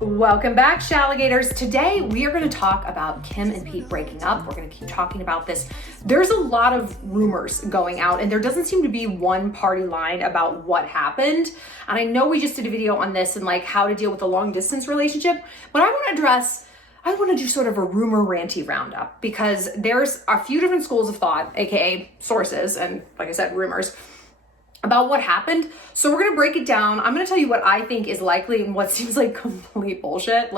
Welcome back, Shalligators. Today we are going to talk about Kim and Pete breaking up. We're going to keep talking about this. There's a lot of rumors going out and there doesn't seem to be one party line about what happened. And I know we just did a video on this and like how to deal with a long distance relationship, but I want to do sort of a rumor ranty roundup because there's a few different schools of thought, aka sources, and like I said, rumors about what happened. So we're gonna break it down. I'm gonna tell you what I think is likely and what seems like complete bullshit,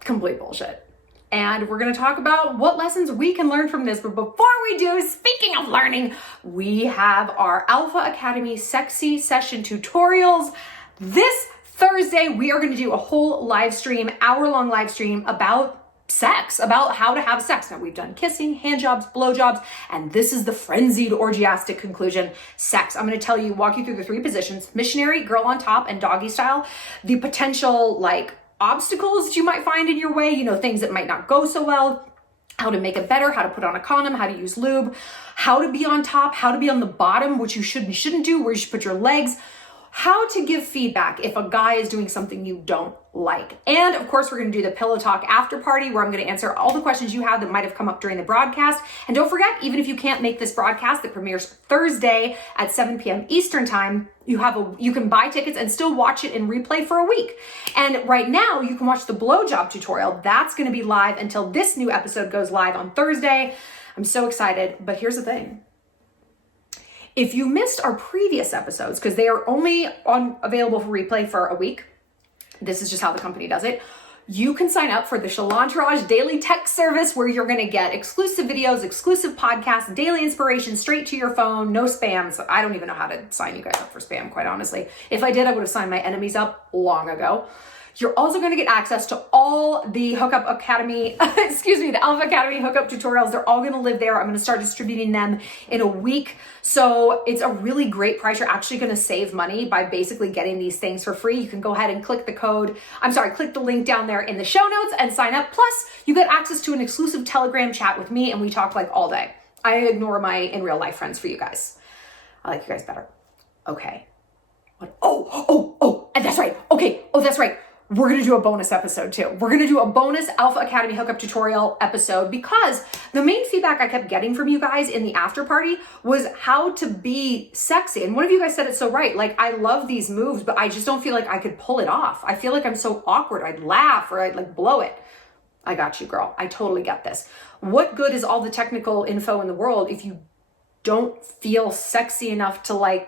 complete bullshit. And we're gonna talk about what lessons we can learn from this. But before we do, speaking of learning, we have our Alpha Academy Sexy Session tutorials. This Thursday, we are gonna do a whole live stream, hour-long live stream about sex, about how to have sex. Now we've done kissing, hand jobs, blow jobs, and this is the frenzied orgiastic conclusion, sex. I'm going to tell you, walk you through the three positions: missionary, girl on top, and doggy style. The potential obstacles that you might find in your way, things that might not go so well, how to make it better, how to put on a condom, how to use lube, how to be on top, how to be on the bottom, which you should and shouldn't do, where you should put your legs, how to give feedback if a guy is doing something you don't like. And of course, we're gonna do the pillow talk after party where I'm gonna answer all the questions you have that might have come up during the broadcast. And don't forget, even if you can't make this broadcast that premieres Thursday at 7 p.m. Eastern time, you can buy tickets and still watch it in replay for a week. And right now you can watch the blowjob tutorial. That's gonna be live until this new episode goes live on Thursday. I'm so excited, but here's the thing. If you missed our previous episodes, because they are only available for replay for a week, this is just how the company does it, you can sign up for the Shallon daily text service where you're gonna get exclusive videos, exclusive podcasts, daily inspiration straight to your phone, no spam. So I don't even know how to sign you guys up for spam, quite honestly. If I did, I would have signed my enemies up long ago. You're also going to get access to all the Hookup Academy, the Alpha Academy hookup tutorials. They're all going to live there. I'm going to start distributing them in a week. So it's a really great price. You're actually going to save money by basically getting these things for free. You can go ahead and click the link down there in the show notes and sign up. Plus, you get access to an exclusive Telegram chat with me and we talk all day. I ignore my in real life friends for you guys. I like you guys better. Okay. What? Oh, and that's right. Okay. Oh, that's right. We're going to do a bonus episode too. We're going to do a bonus Alpha Academy hookup tutorial episode because the main feedback I kept getting from you guys in the after party was how to be sexy. And one of you guys said it so right. I love these moves, but I just don't feel like I could pull it off. I feel like I'm so awkward. I'd laugh or I'd blow it. I got you, girl. I totally get this. What good is all the technical info in the world if you don't feel sexy enough to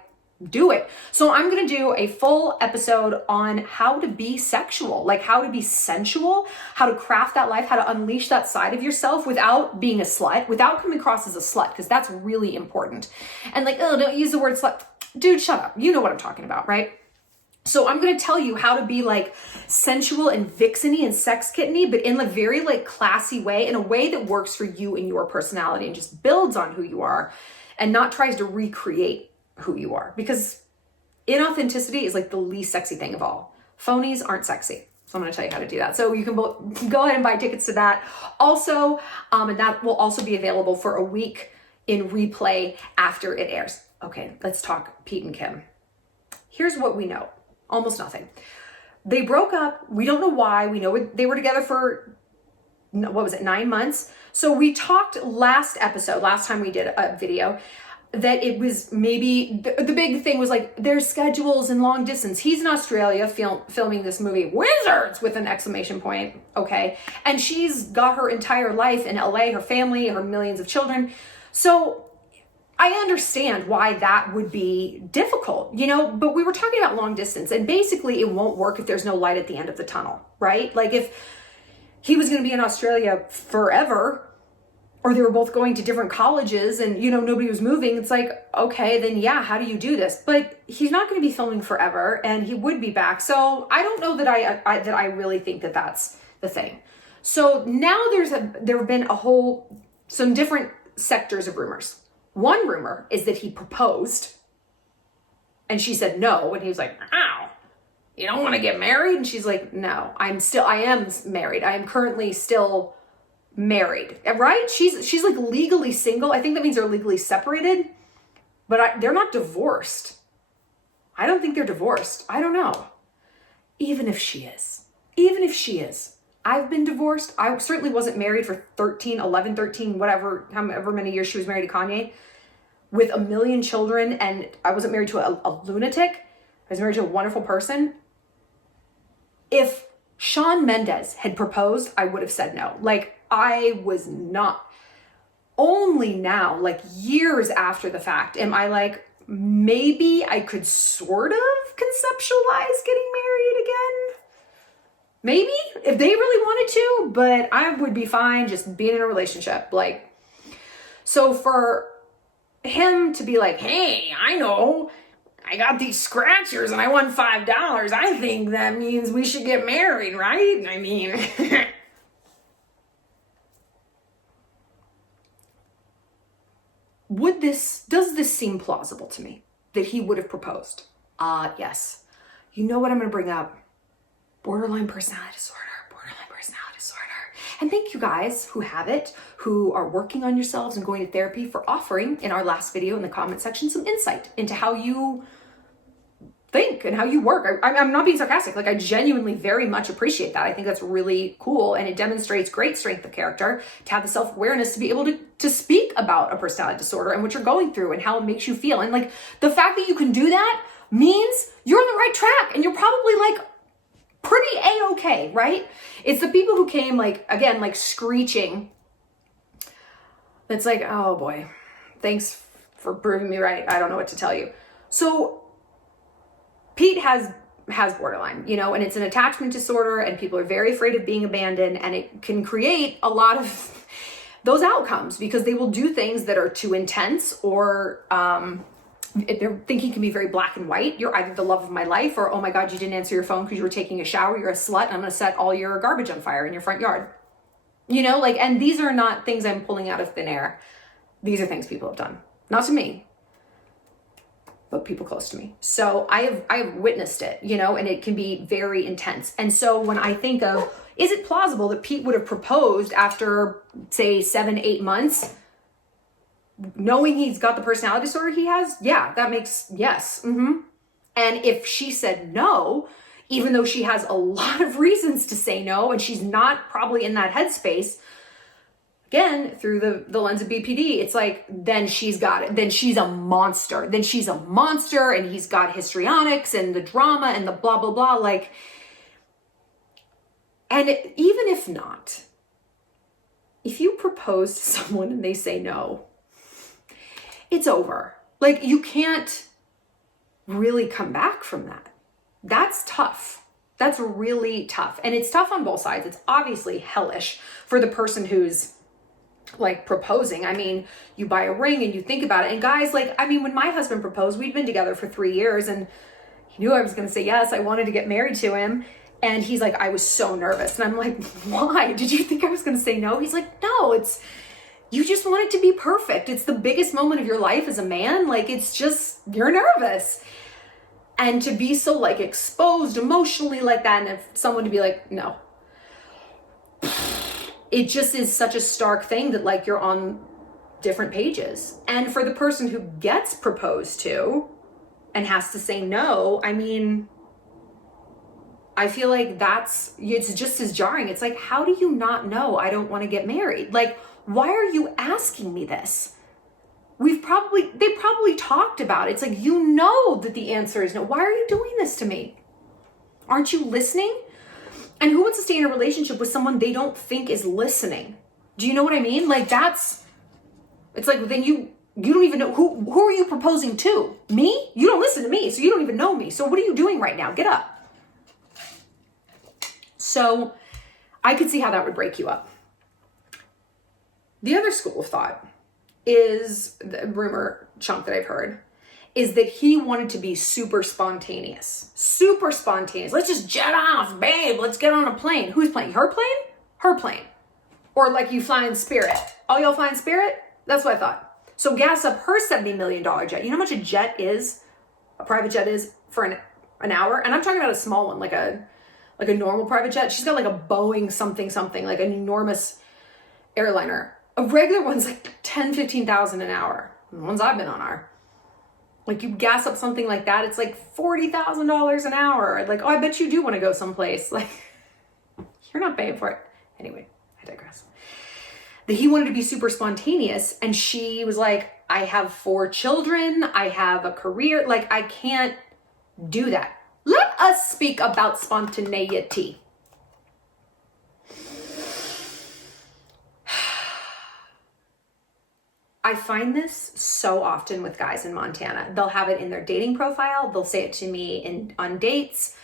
do it? So I'm going to do a full episode on how to be sexual, how to be sensual, how to craft that life, how to unleash that side of yourself without being a slut, without coming across as a slut, because that's really important. And don't use the word slut. Dude, shut up. You know what I'm talking about, right? So I'm going to tell you how to be sensual and vixeny and sex kitteny, but in a very classy way, in a way that works for you and your personality and just builds on who you are and not tries to recreate who you are, because inauthenticity is the least sexy thing of all. Phonies aren't sexy. So I'm going to tell you how to do that. So you can go ahead and buy tickets to that. Also, and that will also be available for a week in replay after it airs. Okay, let's talk Pete and Kim. Here's what we know. Almost nothing. They broke up. We don't know why. We know they were together for, 9 months. So we talked last time we did a video, that it was maybe, the big thing was their schedules and long distance. He's in Australia filming this movie, Wizards, with an exclamation point, okay? And she's got her entire life in LA, her family, her millions of children. So I understand why that would be difficult, but we were talking about long distance and basically it won't work if there's no light at the end of the tunnel, right? If he was gonna be in Australia forever, or they were both going to different colleges and, nobody was moving. It's okay, then yeah, how do you do this? But he's not going to be filming forever and he would be back. So I don't know that I really think that that's the thing. So now there have been some different sectors of rumors. One rumor is that he proposed and she said no. And he was ow, you don't want to get married? And she's no, I am married. I am currently still married, right? She's legally single. I think that means they're legally separated, but they're not divorced. I don't think they're divorced. I don't know. even if she is. I've been divorced. I certainly wasn't married for 11, 13, whatever, however many years she was married to Kanye, with a million children, and I wasn't married to a lunatic. I was married to a wonderful person. If Shawn Mendes had proposed, I would have said no. Like, I was not. Only now, like years after the fact, am I like, maybe I could sort of conceptualize getting married again. Maybe, if they really wanted to, but I would be fine just being in a relationship. Like, so for him to be like, hey, I know, I got these scratchers and I won $5. I think that means we should get married, right? I mean, does this seem plausible to me that he would have proposed? Yes. You know what I'm going to bring up? Borderline personality disorder. And thank you guys who have it, who are working on yourselves and going to therapy, for offering in our last video in the comment section some insight into how you think and how you work. I'm not being sarcastic. Like, I genuinely very much appreciate that. I think that's really cool, and it demonstrates great strength of character to have the self-awareness to be able to speak about a personality disorder and what you're going through and how it makes you feel. And like, the fact that you can do that means you're on the right track, and you're probably like pretty A-okay, right? It's the people who came, like, again, like screeching. It's like, oh boy, thanks for proving me right. I don't know what to tell you. So Pete has borderline, you know, and it's an attachment disorder, and people are very afraid of being abandoned, and it can create a lot of those outcomes because they will do things that are too intense, or their thinking can be very black and white. You're either the love of my life, or, oh my God, you didn't answer your phone because you were taking a shower. You're a slut, and I'm going to set all your garbage on fire in your front yard. You know, like, and these are not things I'm pulling out of thin air. These are things people have done. Not to me, but people close to me. So I have witnessed it, you know, and it can be very intense. And so when I think of, is it plausible that Pete would have proposed after, say, 7-8 months, knowing he's got the personality disorder he has? Yeah, that makes, yes. And if she said no, even though she has a lot of reasons to say no, and she's not probably in that headspace, again, through the lens of BPD, it's like, then she's got it. Then she's a monster. Then she's a monster, and he's got histrionics and the drama and the blah, blah, blah. Like, and even if not, if you propose to someone and they say no, it's over. Like, you can't really come back from that. That's tough. That's really tough. And it's tough on both sides. It's obviously hellish for the person who's like proposing. I mean, you buy a ring and you think about it. And guys, like, I mean, when my husband proposed, we'd been together for 3 years, and he knew I was going to say yes. I wanted to get married to him. And he's like, I was so nervous. And I'm like, why? Did you think I was going to say no? He's like, no, you just want it to be perfect. It's the biggest moment of your life as a man. Like, it's just, you're nervous. And to be so like exposed emotionally like that, and if someone to be like, no, it just is such a stark thing that like you're on different pages. And for the person who gets proposed to and has to say no, I mean, I feel like it's just as jarring. It's like, how do you not know I don't want to get married? Like, why are you asking me this? They probably talked about it. It's like, you know that the answer is no. Why are you doing this to me? Aren't you listening? And who wants to stay in a relationship with someone they don't think is listening? Do you know what I mean? Like, it's like, then you don't even know, who are you proposing to? Me? You don't listen to me, so you don't even know me. So what are you doing right now? Get up. So I could see how that would break you up. The other school of thought is, the rumor chunk that I've heard, is that he wanted to be super spontaneous. Super spontaneous. Let's just jet off, babe. Let's get on a plane. Who's playing? Her plane? Her plane. Or like you fly in Spirit. Oh, y'all fly in Spirit? That's what I thought. So gas up her $70 million jet. You know how much a jet is? A private jet is for an hour? And I'm talking about a small one, like a normal private jet. She's got like a Boeing something, like an enormous airliner. A regular one's like 10, 15,000 an hour. The ones I've been on are. Like you gas up something like that, it's like $40,000 an hour. Like, oh, I bet you do want to go someplace. Like, you're not paying for it. Anyway, I digress. That he wanted to be super spontaneous, and she was like, I have 4 children, I have a career, like I can't do that. Let us speak about spontaneity. I find this so often with guys in Montana. They'll have it in their dating profile. They'll say it to me on dates.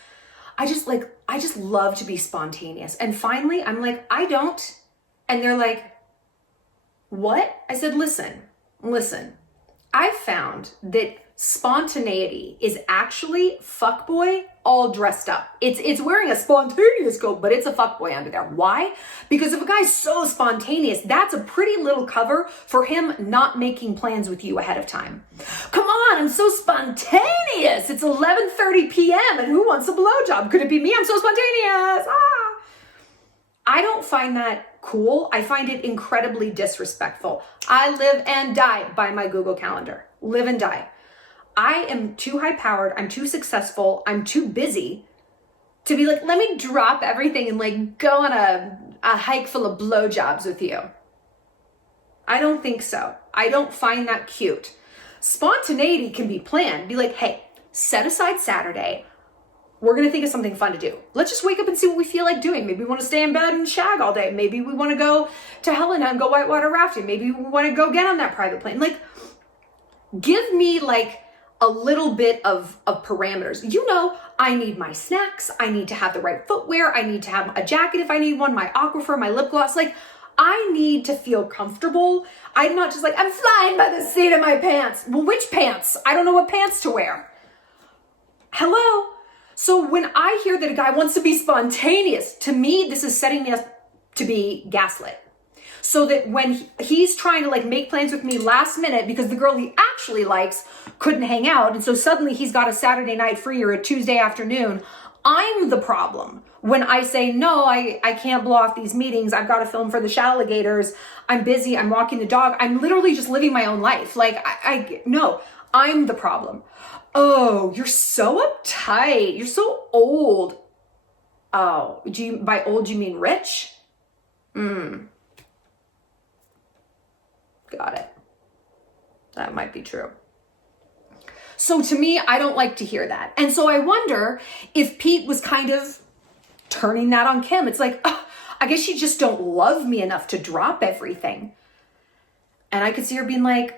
I just love to be spontaneous. And finally, I'm like, I don't. And they're like, what? I said, listen. I've found that spontaneity is actually fuckboy all dressed up. It's wearing a spontaneous coat, but it's a fuckboy under there. Why? Because if a guy's so spontaneous, that's a pretty little cover for him not making plans with you ahead of time. Come on, I'm so spontaneous. It's 11:30 p.m. and who wants a blowjob? Could it be me? I'm so spontaneous. I don't find that cool. I find it incredibly disrespectful. I live and die by my Google Calendar. Live and die. I am too high powered. I'm too successful. I'm too busy to be like, let me drop everything and like go on a hike full of blowjobs with you. I don't think so. I don't find that cute. Spontaneity can be planned. Be like, hey, set aside Saturday. We're going to think of something fun to do. Let's just wake up and see what we feel like doing. Maybe we want to stay in bed and shag all day. Maybe we want to go to Helena and go whitewater rafting. Maybe we want to go get on that private plane. Like, give me like a little bit of parameters. You know, I need my snacks. I need to have the right footwear. I need to have a jacket if I need one, my aquifer, my lip gloss. Like, I need to feel comfortable. I'm not just like, I'm flying by the seat of my pants. Well, which pants? I don't know what pants to wear. Hello? So when I hear that a guy wants to be spontaneous, to me, this is setting me up to be gaslit. So that when he's trying to like make plans with me last minute because the girl he actually likes couldn't hang out, and so suddenly he's got a Saturday night free or a Tuesday afternoon, I'm the problem. When I say, no, I can't blow off these meetings. I've got to film for the Shalligators. I'm busy. I'm walking the dog. I'm literally just living my own life. Like, no, I'm the problem. Oh, you're so uptight. You're so old. Oh, by old, you mean rich? Got it. That might be true. So to me, I don't like to hear that. And so I wonder if Pete was kind of turning that on Kim. It's like, oh, I guess you just don't love me enough to drop everything. And I could see her being like,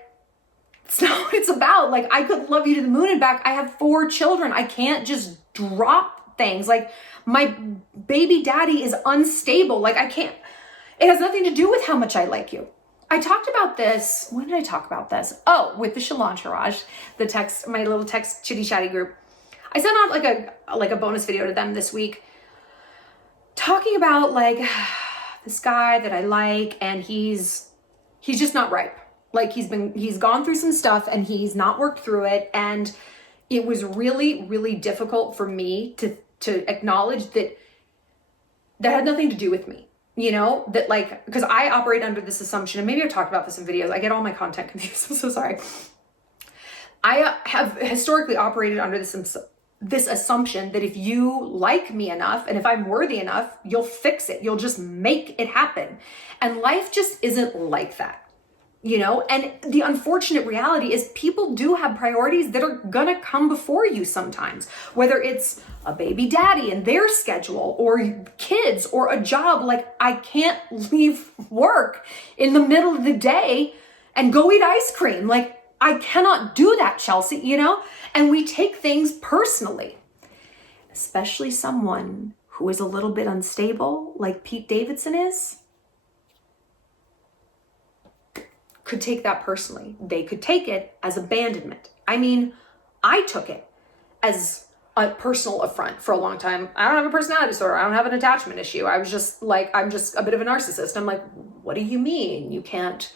it's not what it's about. Like, I could love you to the moon and back. I have 4 children. I can't just drop things. Like, my baby daddy is unstable. Like, I can't. It has nothing to do with how much I like you. I talked about this. When did I talk about this? Oh, with the Shallon Entourage, my little text chitty chatty group. I sent out like a bonus video to them this week, talking about like this guy that I like, and he's just not ripe. Like he's gone through some stuff and he's not worked through it, and it was really, really difficult for me to acknowledge that had nothing to do with me. You know, that like, because I operate under this assumption, and maybe I've talked about this in videos. I get all my content confused. I'm so sorry. I have historically operated under this assumption that if you like me enough and if I'm worthy enough, you'll fix it. You'll just make it happen. And life just isn't like that. You know, and the unfortunate reality is people do have priorities that are gonna come before you sometimes, whether it's a baby daddy and their schedule or kids or a job. Like, I can't leave work in the middle of the day and go eat ice cream. Like, I cannot do that, Chelsea, you know? And we take things personally, especially someone who is a little bit unstable, like Pete Davidson is. Could take that personally. They could take it as abandonment. I mean, I took it as a personal affront for a long time. I don't have a personality disorder. I don't have an attachment issue. I was just like, I'm just a bit of a narcissist. I'm like, what do you mean you can't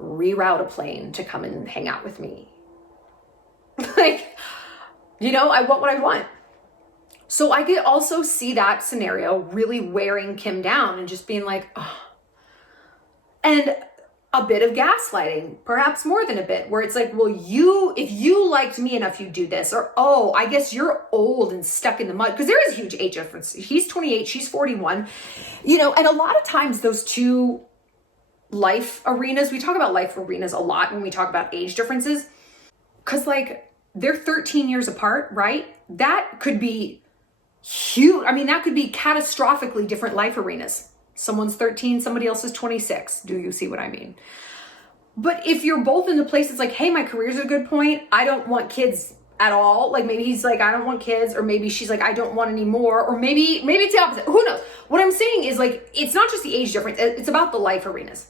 reroute a plane to come and hang out with me? Like, you know, I want what I want. So I could also see that scenario really wearing Kim down and just being like, oh. And a bit of gaslighting, perhaps more than a bit, where it's like, well, if you liked me enough, you'd do this, or, oh, I guess you're old and stuck in the mud, because there is a huge age difference. He's 28, she's 41, and a lot of times those two life arenas, we talk about life arenas a lot when we talk about age differences, because like they're 13 years apart, right? That could be huge. I mean, that could be catastrophically different life arenas. Someone's 13, somebody else is 26. Do you see what I mean? But if you're both in the place, it's like, hey, my career's at a good point. I don't want kids at all. Like maybe he's like, I don't want kids. Or maybe she's like, I don't want any more. Or maybe it's the opposite. Who knows? What I'm saying is like, it's not just the age difference. It's about the life arenas.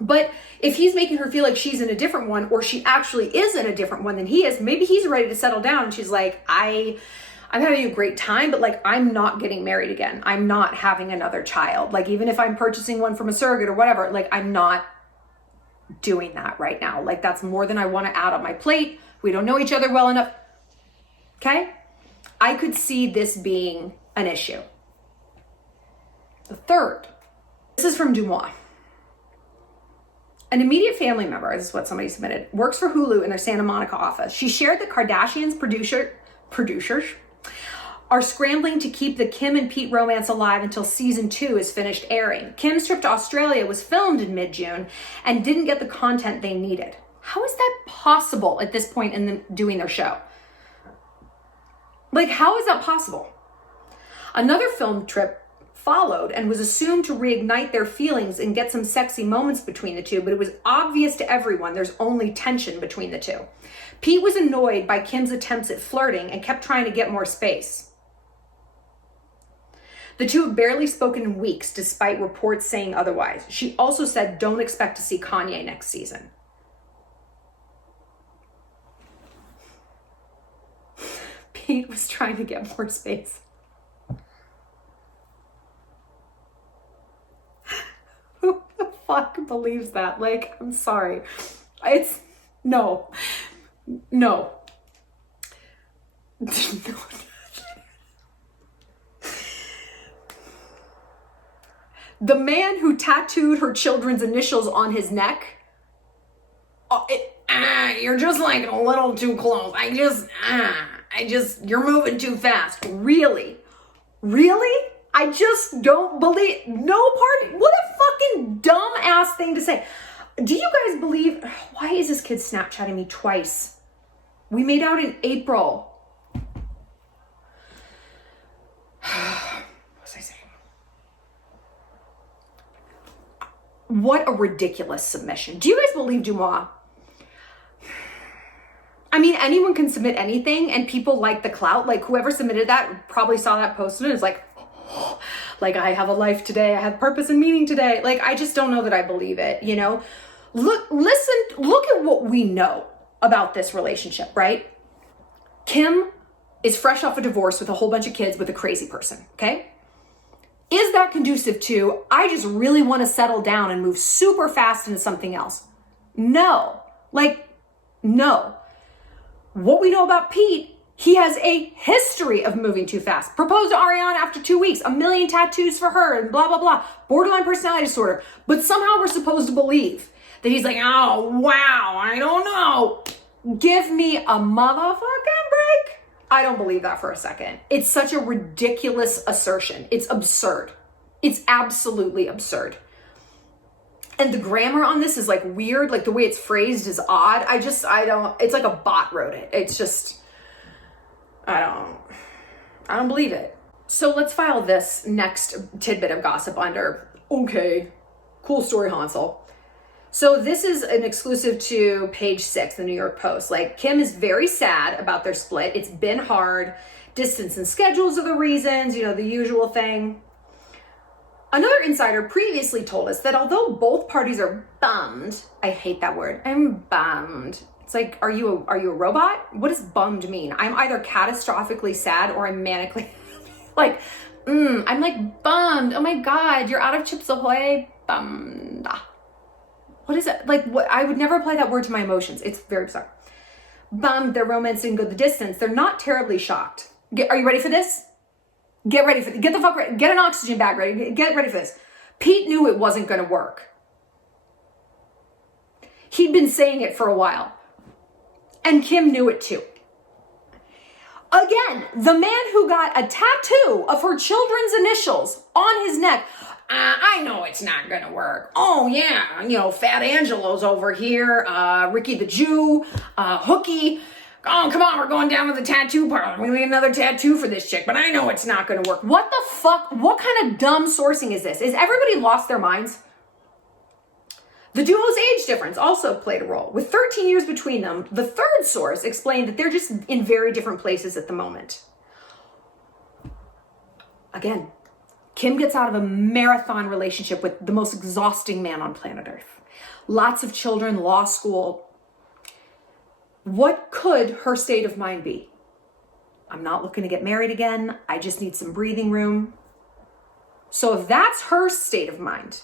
But if he's making her feel like she's in a different one, or she actually is in a different one than he is, maybe he's ready to settle down. And she's like, I'm having a great time, but like, I'm not getting married again. I'm not having another child. Like, even if I'm purchasing one from a surrogate or whatever, like, I'm not doing that right now. Like, that's more than I want to add on my plate. We don't know each other well enough. Okay? I could see this being an issue. The third, this is from Dumois. An immediate family member, this is what somebody submitted, works for Hulu in their Santa Monica office. She shared that Kardashians producers are scrambling to keep the Kim and Pete romance alive until season 2 is finished airing. Kim's trip to Australia was filmed in mid-June and didn't get the content they needed. How is that possible at this point in them doing their show? Like, how is that possible? Another film trip followed and was assumed to reignite their feelings and get some sexy moments between the two, but it was obvious to everyone there's only tension between the two. Pete was annoyed by Kim's attempts at flirting and kept trying to get more space. The two have barely spoken in weeks, despite reports saying otherwise. She also said, don't expect to see Kanye next season. Pete was trying to get more space. Who the fuck believes that? Like, I'm sorry. No. The man who tattooed her children's initials on his neck, you're just like a little too close. You're moving too fast. Really? I just don't believe, what a fucking dumb ass thing to say. Do you guys believe, why is this kid Snapchatting me twice? We made out in April. What was I saying? What a ridiculous submission. Do you guys believe Dumois? I mean, anyone can submit anything and people like the clout. Like whoever submitted that probably saw that post and is like, oh, like I have a life today. I have purpose and meaning today. Like, I just don't know that I believe it, Look at what we know about this relationship, right? Kim is fresh off a divorce with a whole bunch of kids with a crazy person, okay? Is that conducive to, I just really want to settle down and move super fast into something else? No. No. What we know about Pete, he has a history of moving too fast. Proposed to Ariana after 2 weeks, 1 million tattoos for her, and blah, blah, blah. Borderline personality disorder. But somehow we're supposed to believe that he's like, oh, wow, I don't know. Give me a motherfucking break. I don't believe that for a second. It's such a ridiculous assertion. It's absurd. It's absolutely absurd. And the grammar on this is like weird. Like the way it's phrased is odd. It's like a bot wrote it. It's just, I don't believe it. So let's file this next tidbit of gossip under, okay, cool story, Hansel. So this is an exclusive to page 6, the New York Post. Like, Kim is very sad about their split. It's been hard. Distance and schedules are the reasons, the usual thing. Another insider previously told us that although both parties are bummed, I hate that word, I'm bummed. It's like, are you a robot? What does bummed mean? I'm either catastrophically sad or I'm manically, I'm like bummed. Oh my God, you're out of Chips Ahoy, bummed. What is it? Like, what? I would never apply that word to my emotions. It's very bizarre. Bummed, their romance didn't go the distance. They're not terribly shocked. Are you ready for this? Get ready for it. Get the fuck ready. Get an oxygen bag ready. Get ready for this. Pete knew it wasn't going to work. He'd been saying it for a while. And Kim knew it too. Again, the man who got a tattoo of her children's initials on his neck. I know it's not gonna work. Oh yeah, Fat Angelo's over here, Ricky the Jew, Hookie. Oh, come on, we're going down to the tattoo parlor. We need another tattoo for this chick, but I know it's not gonna work. What the fuck? What kind of dumb sourcing is this? Is everybody lost their minds? The duo's age difference also played a role. With 13 years between them, the third source explained that they're just in very different places at the moment. Again, Kim gets out of a marathon relationship with the most exhausting man on planet Earth. Lots of children, law school. What could her state of mind be? I'm not looking to get married again. I just need some breathing room. So if that's her state of mind,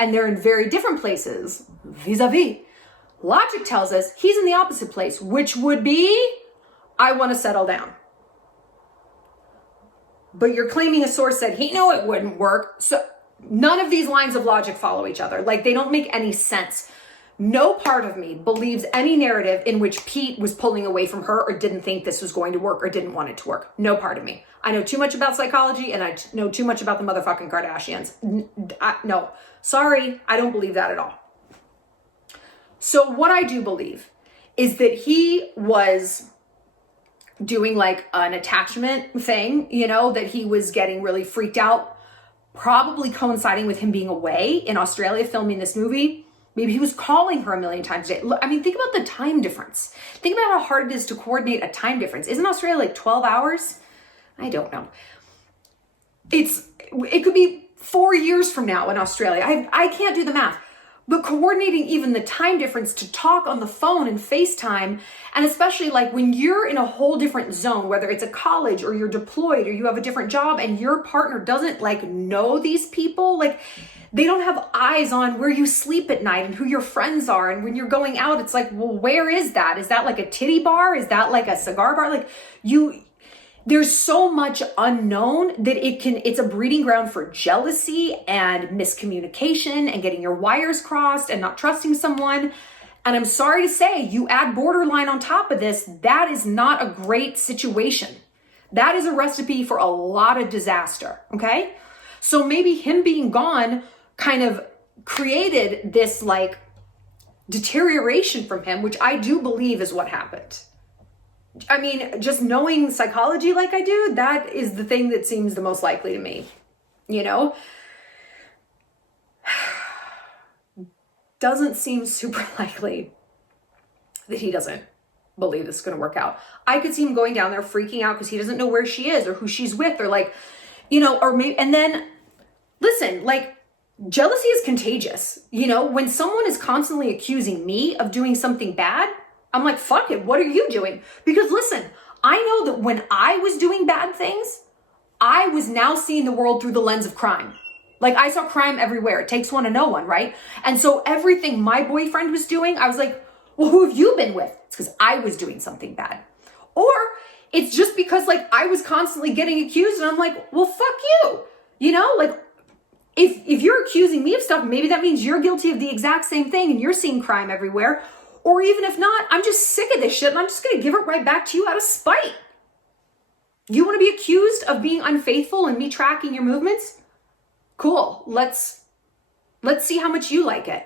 and they're in very different places, vis-a-vis, logic tells us he's in the opposite place, which would be, I want to settle down. But you're claiming a source said he knew it wouldn't work. So none of these lines of logic follow each other. Like, they don't make any sense. No part of me believes any narrative in which Pete was pulling away from her or didn't think this was going to work or didn't want it to work. No part of me. I know too much about psychology and I know too much about the motherfucking Kardashians. No, sorry, I don't believe that at all. So what I do believe is that he was doing like an attachment thing, that he was getting really freaked out, probably coinciding with him being away in Australia filming this movie. Maybe he was calling her a million times a day. I mean, think about the time difference. Think about how hard it is to coordinate a time difference. Isn't Australia like 12 hours? I don't know. It could be 4 years from now in Australia. I can't do the math. But coordinating even the time difference to talk on the phone and FaceTime, and especially like when you're in a whole different zone, whether it's a college or you're deployed or you have a different job and your partner doesn't like know these people, like they don't have eyes on where you sleep at night and who your friends are. And when you're going out, it's like, well, where is that? Is that like a titty bar? Is that like a cigar bar? Like there's so much unknown that it's a breeding ground for jealousy and miscommunication and getting your wires crossed and not trusting someone. And I'm sorry to say, you add borderline on top of this, that is not a great situation. That is a recipe for a lot of disaster, okay? So maybe him being gone kind of created this like deterioration from him, which I do believe is what happened. I mean, just knowing psychology like I do, that is the thing that seems the most likely to me, Doesn't seem super likely that he doesn't believe this is going to work out. I could see him going down there freaking out because he doesn't know where she is or who she's with or like, or maybe, and then listen, like jealousy is contagious. When someone is constantly accusing me of doing something bad, I'm like, fuck it, what are you doing? Because listen, I know that when I was doing bad things, I was now seeing the world through the lens of crime. Like I saw crime everywhere. It takes one to know one, right? And so everything my boyfriend was doing, I was like, well, who have you been with? It's because I was doing something bad. Or it's just because like I was constantly getting accused and I'm like, well, fuck you. Like if you're accusing me of stuff, maybe that means you're guilty of the exact same thing and you're seeing crime everywhere. Or even if not, I'm just sick of this shit and I'm just going to give it right back to you out of spite. You want to be accused of being unfaithful and me tracking your movements? Cool. Let's see how much you like it.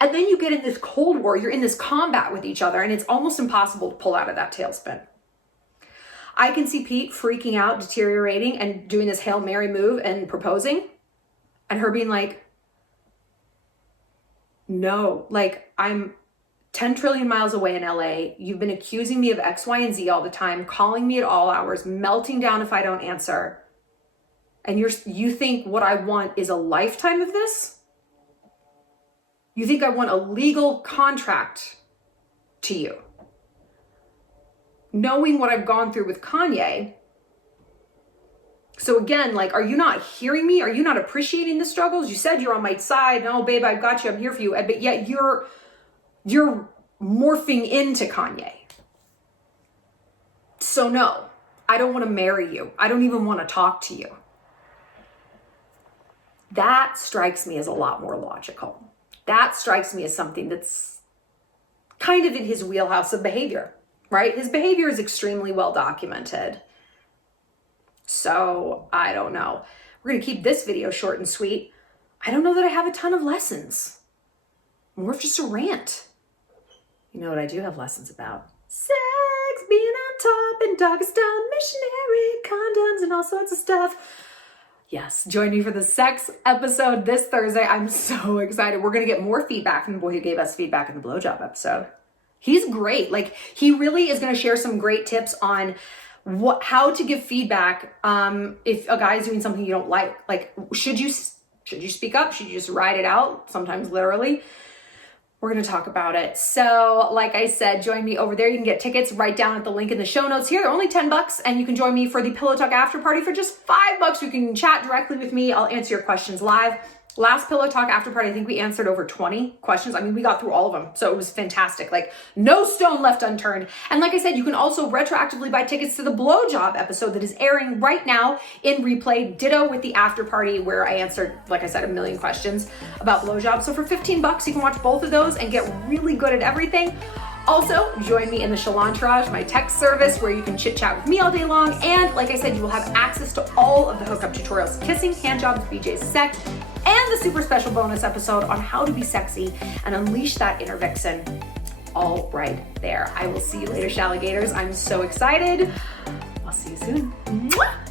And then you get in this Cold War, you're in this combat with each other and it's almost impossible to pull out of that tailspin. I can see Pete freaking out, deteriorating and doing this Hail Mary move and proposing and her being like, no, like I'm 10 trillion miles away in LA. You've been accusing me of X, Y, and Z all the time, calling me at all hours, melting down if I don't answer. And you think what I want is a lifetime of this? You think I want a legal contract to you? Knowing what I've gone through with Kanye. So again, like, are you not hearing me? Are you not appreciating the struggles? You said you're on my side. No, babe, I've got you. I'm here for you. But yet you're morphing into Kanye. So no, I don't want to marry you. I don't even want to talk to you. That strikes me as a lot more logical. That strikes me as something that's kind of in his wheelhouse of behavior, right? His behavior is extremely well documented. So I don't know. We're going to keep this video short and sweet. I don't know that I have a ton of lessons. More of just a rant. You know what I do have lessons about? Sex, being on top, and doggy style, missionary, condoms, and all sorts of stuff. Yes, join me for the sex episode this Thursday. I'm so excited. We're going to get more feedback from the boy who gave us feedback in the blowjob episode. He's great. Like, he really is going to share some great tips on how to give feedback if a guy is doing something you don't like. Like, should you speak up? Should you just ride it out? Sometimes literally. We're going to talk about it. So like I said, join me over there. You can get tickets right down at the link in the show notes here. They're only $10, and you can join me for the Pillow Talk after party for just $5. You can chat directly with me. I'll answer your questions live. Last Pillow Talk after party, I think we answered over 20 questions. I mean, we got through all of them. So it was fantastic. Like, no stone left unturned. And like I said, you can also retroactively buy tickets to the blowjob episode that is airing right now in replay. Ditto with the after party where I answered, like I said, a million questions about blowjobs. So for $15, you can watch both of those and get really good at everything. Also, join me in the Shallon Entourage, my text service where you can chit chat with me all day long. And like I said, you will have access to all of the hookup tutorials, kissing, handjobs, BJ's sex, and the super special bonus episode on how to be sexy and unleash that inner vixen, all right there. I will see you later, Shalligators. I'm so excited. I'll see you soon. Mwah!